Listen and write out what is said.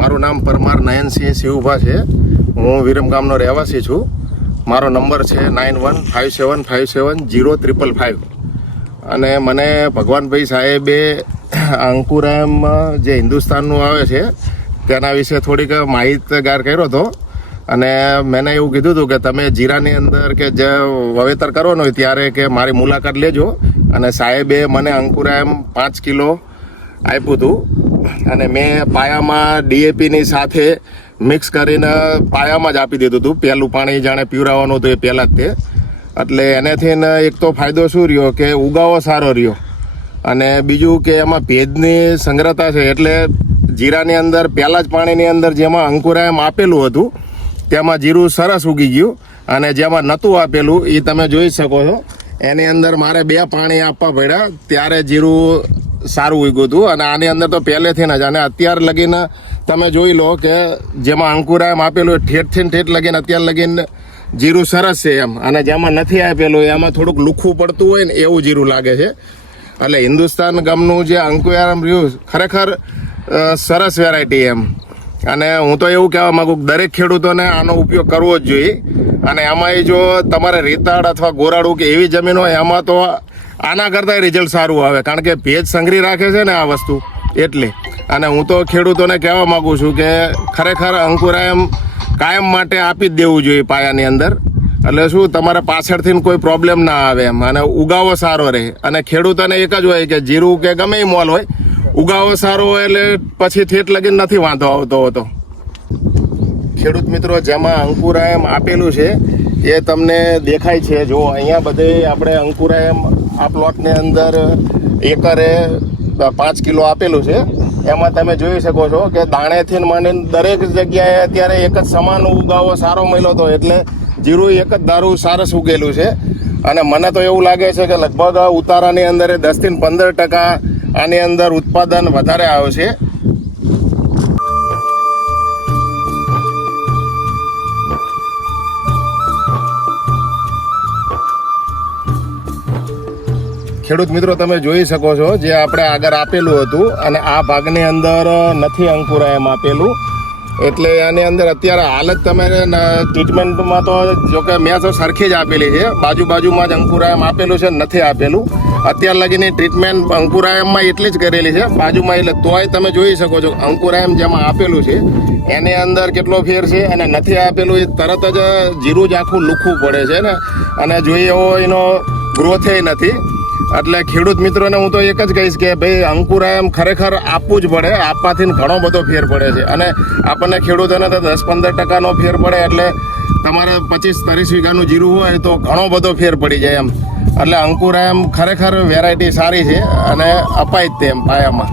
મારું નામ પરમાર નયનસિંહ શિવભા છે. હું વિરમગામનો રહેવાસી છું. મારો નંબર છે 9157570555. અને મને ભગવાનભાઈ સાહેબે અંકુરામ જે હિન્દુસ્તાનનું આવે છે તેના વિશે થોડીક માહિતગાર કર્યો હતો. અને મેં એવું કીધું હતું કે તમે જીરાની અંદર કે જે વાવેતર કરવાનું હોય ત્યારે કે મારી મુલાકાત લેજો. અને સાહેબે મને અંકુરામ 5 કિલો આપ્યું હતું. અને મેં પાયામાં ડીએપીની સાથે મિક્સ કરીને પાયામાં જ આપી દીધું હતું. પહેલું પાણી જાણે પીવરાવાનું હતું એ પહેલાં જ તે. એટલે એનાથી એક તો ફાયદો શું રહ્યો કે ઉગાવો સારો રહ્યો. અને બીજું કે એમાં ભેજની સંગ્રહતા છે. એટલે જીરાની અંદર પહેલાં જ પાણીની અંદર જેમાં અંકુરામ આપેલું હતું તેમાં જીરું સરસ ઉગી ગયું. અને જેમાં નહોતું આપેલું એ તમે જોઈ શકો છો. એની અંદર મારે 2 પાણી આપવા પડ્યા ત્યારે જીરું સારું ઉગ્યું હતું. અને આની અંદર તો પહેલેથી જ. અને અત્યાર લગીને તમે જોઈ લો કે જેમાં અંકુરામ આપેલું ઠેઠથી ઠેઠ લગીને અત્યાર લગીને જીરું સરસ છે એમ. અને જેમાં નથી આપેલું એમાં થોડુંક લુખું પડતું હોય ને એવું જીરું લાગે છે. એટલે હિન્દુસ્તાન ગમનું જે અંકુરામ રહ્યું ખરેખર સરસ વેરાયટી એમ. અને હું તો એવું કહેવા માગું કે દરેક ખેડૂતોને આનો ઉપયોગ કરવો જ જોઈએ. અને એમાંય જો તમારે રેતાળ અથવા ગોરાળું કે એવી જમીન હોય એમાં તો આના કરતાં રિઝલ્ટ સારું આવે. કારણ કે ભેજ સંઘરી રાખે છે ને આ વસ્તુ એટલે. અને હું તો ખેડૂતોને કહેવા માગું છું કે ખરેખર અંકુરામ કાયમ માટે આપી જ દેવું જોઈએ પાયાની અંદર. એટલે શું તમારે પાછળથી કોઈ પ્રોબ્લેમ ના આવે એમ. અને ઉગાવો સારો રહે. અને ખેડૂતોને એક જ હોય કે જીરું કે ગમે એ મોલ હોય ઉગાવો સારો હોય એટલે પછી ઠેઠ લગીને નથી વાંધો આવતો હોતો. ખેડૂત મિત્રો જેમાં અંકુરામ આપેલું છે એ તમને દેખાય છે. જો અહીંયા બધે આપણે અંકુરામ આ પ્લોટની અંદર એકરે 5 કિલો આપેલું છે. એમાં તમે જોઈ શકો છો કે દાણેથી માંડીને દરેક જગ્યાએ અત્યારે એક જ સમાન ઉગાવો સારો મળ્યો હતો. એટલે જીરું એક જ ધારું સરસ ઉગેલું છે. અને મને તો એવું લાગે છે કે લગભગ ઉતારાની અંદર 10 થી 15% આની અંદર ઉત્પાદન વધારે આવશે. ખેડૂત મિત્રો તમે જોઈ શકો છો જે આપણે આગળ આપેલું હતું અને આ ભાગની અંદર નથી અંકુરામ આપેલું. એટલે આની અંદર અત્યારે હાલ જ તમે ટ્રીટમેન્ટમાં તો જોકે મેં તો સરખી જ આપેલી છે. બાજુમાં જ અંકુરામ આપેલું છે નથી આપેલું. અત્યાર લગીની ટ્રીટમેન્ટ અંકુરામમાં એટલી જ કરેલી છે બાજુમાં. એટલે તોય તમે જોઈ શકો છો અંકુરામ જેમાં આપેલું છે એની અંદર કેટલો ફેર છે અને નથી આપેલું એ તરત જ જીરું જ આખું લુખવું પડે છે ને. અને જોઈએ એવો એનો ગ્રોથે નથી. એટલે ખેડૂત મિત્રોને હું તો એક જ કહીશ કે ભાઈ અંકુરામ ખરેખર આપવું જ પડે. આપવાથી ઘણો બધો ફેર પડે છે. અને આપણને ખેડૂતોને તો 10-15% ફેર પડે. એટલે તમારે 25-30 વીઘાનું જીરું હોય તો ઘણો બધો ફેર પડી જાય એમ. એટલે અંકુરામ ખરેખર વેરાયટી સારી છે અને અપાય જ તેમ પાયામાં.